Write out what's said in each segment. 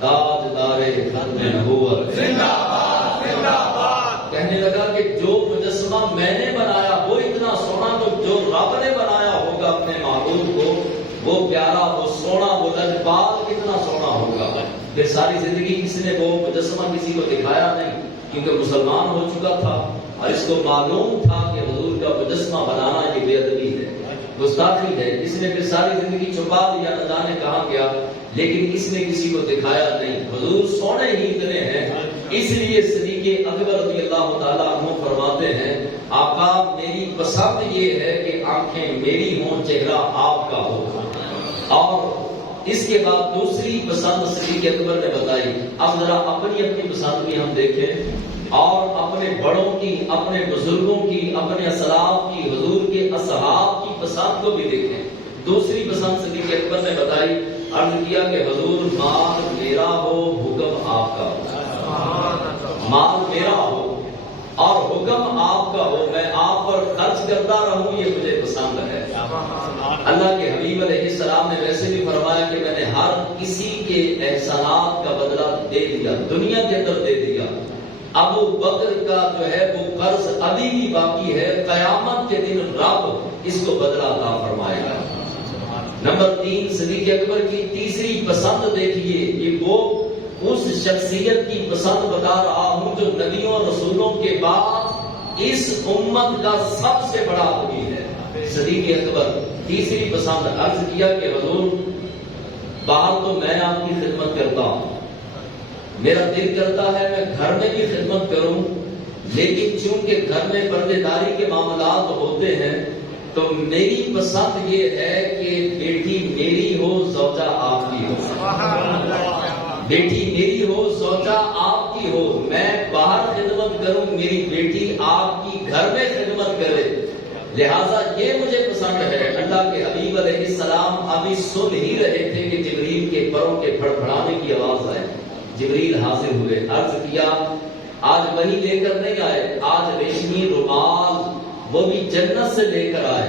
تاجدار ختم نبوت کہنے لگا کہ جو مجسمہ میں نے بنایا وہ اتنا سونا، تو جو رب نے بنایا ہوگا اپنے معبود کو، وہ پیارا، وہ سونا، وہ لجپال کتنا سونا ہوگا۔ پھر ساری زندگی کسی نے وہ مجسمہ کسی کو دکھایا نہیں، کیونکہ مسلمان ہو چکا تھا اور اس کو معلوم تھا کہ حضور کا مجسمہ بنانا یہ بے ادبی ہے، گستاخی ہے۔ اس نے پھر ساری زندگی چھپا دیا، نہ جانے کہاں گیا، لیکن اس نے کسی کو دکھایا نہیں۔ حضور سونے ہی اتنے ہیں، اس لیے صدیق اکبر رضی اللہ تعالیٰ عنہ فرماتے ہیں آقا میری پسند یہ ہے کہ آنکھیں میری ہوں، چہرہ آپ کا ہو۔ اور اس کے بعد دوسری پسند صدیق اکبر نے بتائی۔ اب ذرا اپنی اپنی پسند بھی ہم دیکھیں اور اپنے بڑوں کی، اپنے بزرگوں کی، اپنے اسلاف کی، حضور کے اصحاب کی پسند کو بھی دیکھیں۔ دوسری پسند صدیق اکبر نے بتائی، عرض کیا کہ حضور مال میرا ہو، حکم آپ کا ہو۔ مال میرا ہو اور حکم آپ کا ہو، میں آپ پر خرچ کرتا رہوں، یہ مجھے پسند ہے۔ اللہ کے حبیب علیہ السلام نے ویسے بھی فرمایا کہ میں نے ہر کسی کے احسانات کا بدلہ دے دیا، دنیا کے اندر دے دیا۔ ابو بکر کا جو ہے وہ قرض ابھی بھی باقی ہے، قیامت کے دن رب اس کو بدلہ عطا فرمائے گا۔ نمبر 3 صدیق اکبر کی تیسری پسند دیکھیے، یہ وہ اس شخصیت کی پسند بتا رہا ہوں جو نبیوں اور رسولوں کے بعد اس امت کا سب سے بڑا آدمی ہے۔ صدیق اکبر تیسری پسند، عرض کیا کہ حضور باہر تو میں آپ کی خدمت کرتا ہوں، میرا دل کرتا ہے میں گھر میں بھی خدمت کروں، لیکن چونکہ گھر میں پردے داری کے معاملات ہوتے ہیں تو میری پسند یہ ہے کہ بیٹی میری ہو، زوجہ آپ کی ہو۔ بیٹی میری ہو، زوجہ آپ کی ہو، میں باہر خدمت کروں، میری بیٹی آپ کی گھر میں خدمت کرے، لہذا یہ مجھے پسند ہے۔ اللہ کے حبیب علیہ السلام ابھی سن ہی رہے تھے کہ جبریل کے پروں کے پھڑپھڑانے کی آواز آئے۔ جبریل حاضر ہوئے، عرض کیا آج وہی لے کر نہیں آئے، آج ریشمی رومال وہ بھی جنت سے لے کر آئے،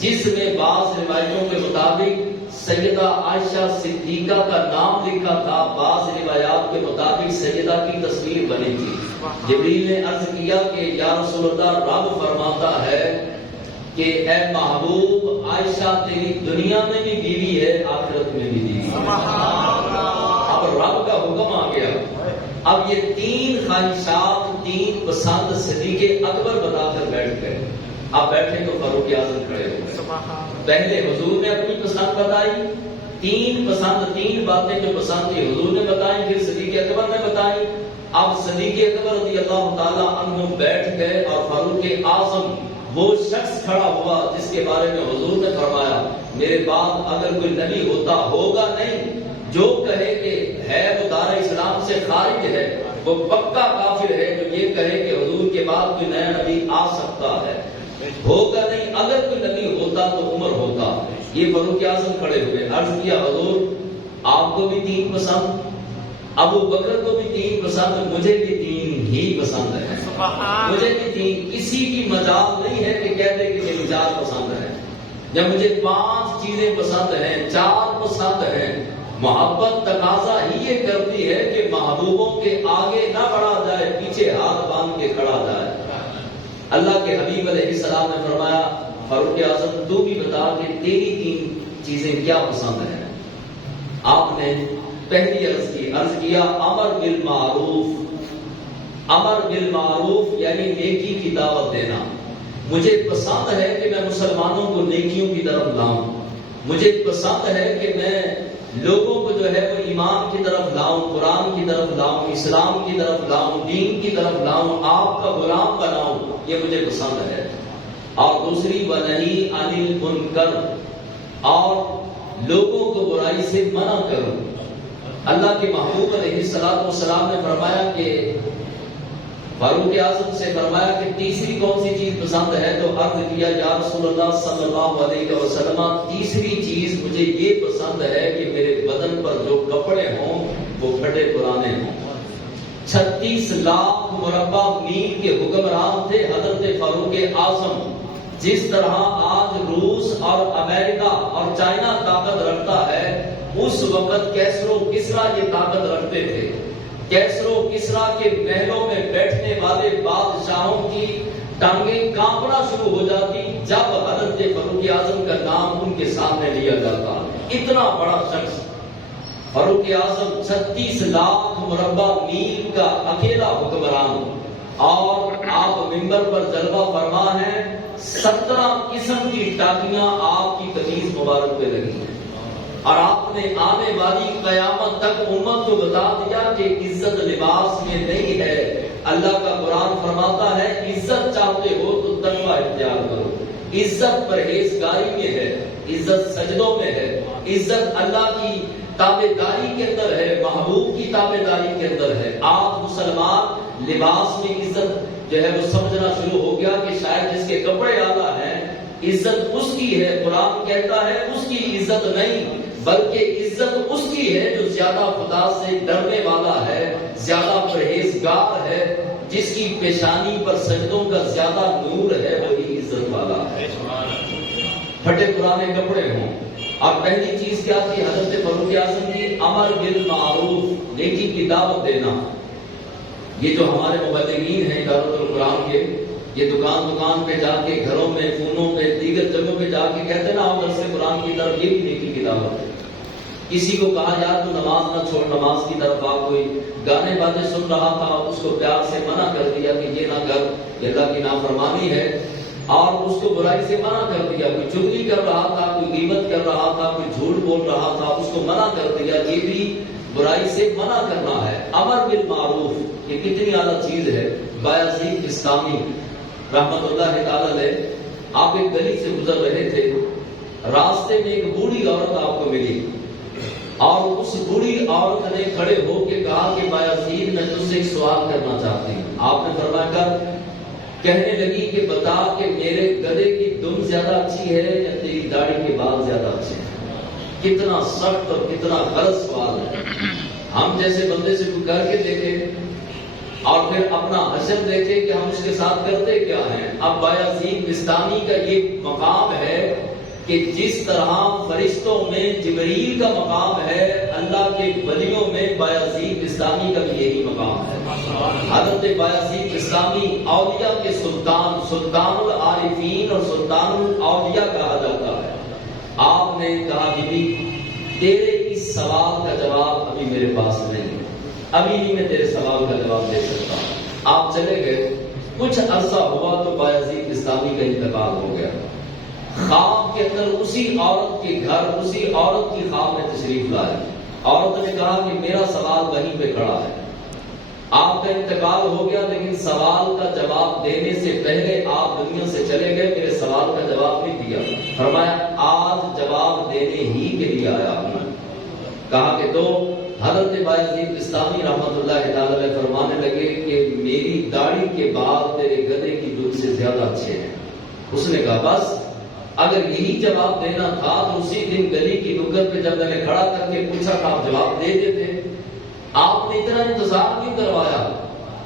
جس میں بعض روایتوں کے مطابق سیدہ عائشہ صدیقہ کا نام لکھا تھا، بعض روایات کے مطابق سیدہ کی تصویر بنی تھی۔ جبریل نے عرض کیا کہ یا رسول اللہ رب فرماتا ہے کہ اے محبوب عائشہ تیری دنیا میں بھی بیوی ہے، آخرت میں بھی بیوی ہے۔ اب رب کا حکم آ گیا۔ اب یہ 3 خواہشات، 3 پسند صدیق اکبر بتا کر بیٹھ گئے۔ اب بیٹھے تو فاروق اعظم کھڑے ہوئے۔ پہلے حضور نے اپنی پسند بتائی، 3 پسند، 3 باتیں جو پسند تھی حضور نے بتائی، پھر صدیق اکبر نے بتائی۔ اب صدیق اکبر رضی اللہ تعالیٰ عنہ بیٹھ گئے اور فاروق اعظم وہ شخص کھڑا ہوا جس کے بارے میں حضور نے فرمایا میرے بعد اگر کوئی نبی ہوتا ہوگا نہیں، جو کہے کہ ہے وہ دار اسلام سے خارج ہے، وہ پکا کافر ہے، جو یہ کہے کہ حضور کے بعد کوئی نیا نبی آ سکتا ہے، ہوگا نہیں۔ اگر کوئی نبی ہوتا تو عمر ہوتا۔ یہ فاروق اعظم کھڑے ہوئے، عرض کیا حضور آپ کو بھی 3 پسند، ابو بکر کو بھی 3 پسند، مجھے بھی 3 ہی پسند ہے، مجھے بھی 3، کسی کی مجال نہیں ہے کہ کہہ دے کہ مجھے 4 پسند ہے۔ جب مجھے 5 چیزیں پسند ہیں، 4 پسند ہیں، محبت تقاضا ہی یہ کرتی ہے کہ محبوبوں کے آگے نہ بڑھا جائے، پیچھے ہاتھ باندھ کے کھڑا جائے۔ اللہ کے حبیب علیہ السلام نے فرمایا فاروق اعظم تو بھی بتا کہ تیری 3 چیزیں کیا پسند ہیں۔ آپ نے پہلی عرض کیا امر بالمعروف، امر بالمعروف یعنی نیکی کی دعوت دینا۔ مجھے پسند ہے کہ میں مسلمانوں کو نیکیوں کی طرف لاؤں، مجھے پسند ہے کہ میں لوگوں کو جو ہے وہ ایمان کی طرف لاؤں، قرآن کی طرف لاؤں، اسلام کی طرف لاؤں، دین کی طرف لاؤں، آپ کا غلام بناؤں، یہ مجھے پسند ہے۔ اور دوسری وَنَهِي عَنِ الْمُنکَرِ، اور لوگوں کو برائی سے منع کروں۔ اللہ کے محبوب علیہ السلام نے فرمایا کہ فاروق اعظم سے فرمایا کہ تیسری کون سی چیز پسند ہے، تو عرض کیا یا رسول اللہ صلی اللہ علیہ وسلم تیسری چیز مجھے یہ پسند ہے کہ میرے بدن پر جو کپڑے ہوں وہ پھٹے پرانے ہوں۔ 36 لاکھ مربع میل کے حکمران تھے حضرت فاروق اعظم، جس طرح آج روس اور امریکہ اور چائنا طاقت رکھتا ہے، اس وقت کیسر و کسریٰ یہ طاقت رکھتے تھے۔ کیسر و کسریٰ کے محلوں میں بیٹھنے والے بادشاہوں کی ٹانگیں کانپنا شروع ہو جاتی جب حضرت فاروق اعظم کا نام ان کے سامنے لیا جاتا۔ اتنا بڑا شخص فاروق اعظم 36 لاکھ مربع میل کا اکیلا حکمران، اور آپ ممبر پر جلوہ فرما ہیں، 17 قسم کی ٹاکیاں آپ کی قمیض مبارک پہ لگی ہیں، اور آپ نے آنے والی قیامت تک امت کو بتا دیا کہ عزت لباس میں نہیں ہے۔ اللہ کا قرآن فرماتا ہے عزت چاہتے ہو تو تقوی اختیار کرو، عزت پرہیزگاری میں ہے، عزت سجدوں میں ہے، عزت اللہ کی تابع داری کے اندر ہے، محبوب کی تابع داری کے اندر ہے۔ آپ مسلمان لباس میں عزت جو ہے وہ سمجھنا شروع ہو گیا کہ شاید جس کے کپڑے اعلیٰ ہیں عزت اس کی ہے۔ قرآن کہتا ہے اس کی عزت نہیں، بلکہ عزت اس کی ہے جو زیادہ خدا سے ڈرنے والا ہے، زیادہ پرہیزگار ہے، جس کی پیشانی پر سجدوں کا زیادہ نور ہے، وہی عزت والا ہے۔ پھٹے پرانے کپڑے ہوں، اور پہلی چیز کیا تھی حضرت فاروق اعظم کی؟ امر بالمعروف، نیکی کی دعوت دینا۔ یہ جو ہمارے مبلغین ہیں دعوت القرآن کے، یہ دکان دکان پہ جا کے، گھروں میں، فونوں پہ، دیگر جگہوں پہ جا کے کہتے نا آؤ درس قرآن کی طرف، یہ بھی نیکی کی دعوت ہے۔ کسی کو کہا یار تو نماز نہ چھوڑ، نماز کی طرف آ، کوئی گانے باتیں سن رہا تھا، اس کو پیار سے منع کر دیا کہ یہ نہ کر، یہ اللہ کی نافرمانی ہے، اور اس کو برائی سے منع کر دیا۔ کوئی چغلی کر رہا تھا، کوئی غیبت کر رہا تھا، کوئی جھوٹ بول رہا تھا، اس کو منع کر دیا۔ یہ بھی برائی سے منع کرنا ہے، امر بالمعروف۔ یہ کتنی اعلیٰ چیز ہے۔ بایزید بستامی رحمت اللہ تعالی علیہ، آپ ایک گلی سے گزر رہے تھے، راستے میں ایک بوڑھی عورت آپ کو ملی، اور اس بوڑھی عورت نے کھڑے ہو کے کہا کہ بایزید میں تجھ سے ایک سوال کرنا چاہتی ہوں۔ آپ نے فرمایا کر؟ کہنے لگی کہ بتا کہ میرے گدھے کی دم زیادہ اچھی ہے یا تیری داڑھی کے بال زیادہ اچھے ہیں؟ کتنا سخت اور کتنا غلط سوال ہے۔ ہم جیسے بندے سے کوئی کر کے دیکھے اور پھر اپنا حشر دیکھے کہ ہم اس کے ساتھ کرتے کیا ہیں۔ اب بایزید بستامی کا یہ مقام ہے کہ جس طرح فرشتوں میں جبریل کا مقام ہے، اللہ کے ولیوں میں بایزید بستامی کا بھی یہی مقام ہے۔ حضرت بایزید بستامی اولیاء کے سلطان، سلطان العارفین اور سلطان الاولیاء کہا جاتا ہے۔ آپ نے کہا بی بی تیرے اس سوال کا جواب ابھی میرے پاس نہیں ہے، ابھی نہیں میں تیرے سوال کا جواب دے سکتا۔ آپ چلے گئے، کچھ عرصہ ہوا تو بایزید بستامی کا انتقال ہو گیا۔ خواب کے اندر اسی عورت کے گھر، اسی عورت کی خواب میں تشریف لائی۔ عورت نے کہا کہ میرا سوال وہیں پہ کھڑا ہے، آپ کا انتقال ہو گیا لیکن سوال کا جواب دینے سے پہلے آپ دنیا سے چلے گئے، میرے سوال کا جواب نہیں دیا۔ فرمایا آج جواب دینے ہی کے لیے آیا ہوں۔ کہا کہ تو حضرت بایزید بستامی رحمت اللہ تعالی علیہ فرمانے لگے کہ میری داڑھی کے بال تیرے گدھے کی دودھ سے زیادہ اچھے ہیں۔ اس نے کہا بس اگر یہی جواب دینا تھا تو اسی دن گلی کی نکڑ پہ جب میں نے کھڑا کر کے پوچھا تھا آپ جواب دے دیتے، آپ نے اتنا انتظار کیوں کروایا؟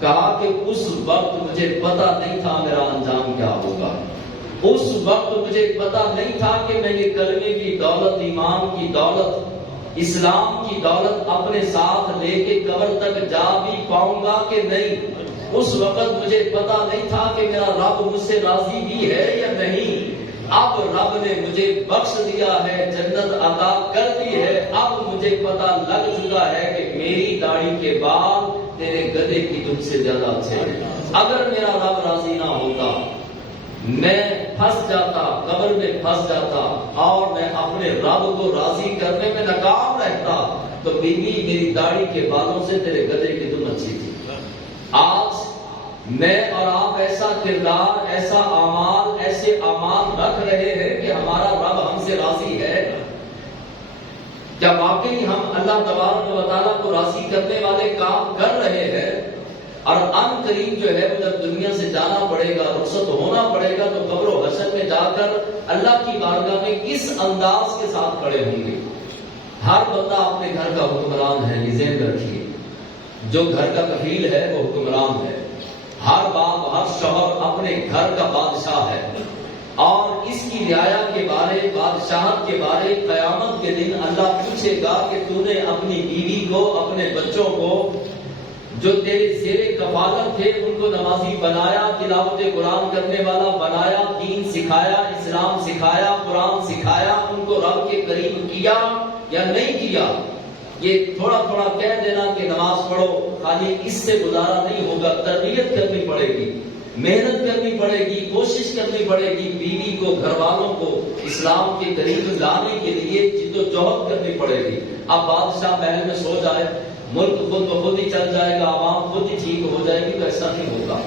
کہا کہ اس وقت مجھے پتا نہیں تھا میرا انجام کیا ہوگا، اس وقت مجھے پتا نہیں تھا کہ میں یہ کلمے کی دولت، ایمان کی دولت، اسلام کی دولت اپنے ساتھ لے کے قبر تک جا بھی پاؤں گا کہ نہیں۔ اس وقت مجھے پتا نہیں تھا کہ میرا رب مجھ سے راضی بھی ہے یا نہیں۔ اب رب نے مجھے بخش دیا ہے، جنت عطا کر دی ہے، اب مجھے پتا لگ چکا ہے کہ میری داڑھی کے بال تیرے گدھے کی دم سے زیادہ اچھے ہیں۔ اگر میرا رب راضی نہ ہوتا، میں پھنس جاتا، قبر میں پھنس جاتا اور میں اپنے رب کو راضی کرنے میں ناکام رہتا، تو بیوی میری داڑھی کے بالوں سے تیرے گدھے کی دم اچھی تھی۔ آج میں اور آپ ایسا کردار، ایسا اعمال، ایسے اعمال رکھ رہے ہیں کہ ہمارا رب ہم سے راضی ہے۔ کیا واقعی ہم اللہ تبارک و تعالیٰ کو راضی کرنے والے کام کر رہے ہیں؟ اور ان قریب جو ہے وہ جب دنیا سے جانا پڑے گا، رخصت ہونا پڑے گا، تو قبر و حشر میں جا کر اللہ کی بارگاہ میں کس انداز کے ساتھ کھڑے ہوں گے؟ ہر بندہ اپنے گھر کا حکمران ہے، یہ ذہن رکھیے۔ جو گھر کا کفیل ہے وہ حکمران ہے۔ ہر باپ، ہر شوہر اپنے گھر کا بادشاہ ہے۔ اور اس کی رعایا کے بارے، بادشاہت کے بارے قیامت کے دن اللہ پوچھے گا کہ تو نے اپنی بیوی کو، اپنے بچوں کو جو تیرے زیر کفالت تھے ان کو نمازی بنایا، تلاوت قرآن کرنے والا بنایا، دین سکھایا، اسلام سکھایا، قرآن سکھایا، ان کو رب کے قریب کیا یا نہیں کیا؟ یہ تھوڑا تھوڑا کہہ دینا کہ نماز پڑھو خالی اس سے گزارا نہیں ہوگا، تربیت کرنی پڑے گی، محنت کرنی پڑے گی، کوشش کرنی پڑے گی، بیوی کو، گھر والوں کو اسلام کے قریب لانے کے لیے جد و جہد کرنی پڑے گی۔ اب بادشاہ محل میں سو جائے، ملک خود بخود ہی چل جائے گا، عوام خود ہی ٹھیک ہو جائے گی، تو ایسا نہیں ہوگا۔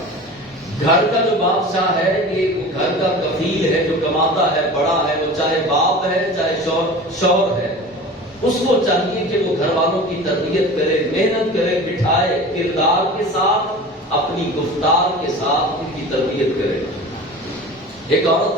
گھر کا جو بادشاہ ہے، یہ گھر کا کفیل ہے، جو کماتا ہے، بڑا ہے، وہ چاہے باپ ہے چاہے شوہر ہے، اس کو چاہیے کہ وہ گھر والوں کی تربیت کرے، محنت کرے، بٹھائے، کردار کے ساتھ، اپنی گفتار کے ساتھ ان کی تربیت کرے۔ ایک عورت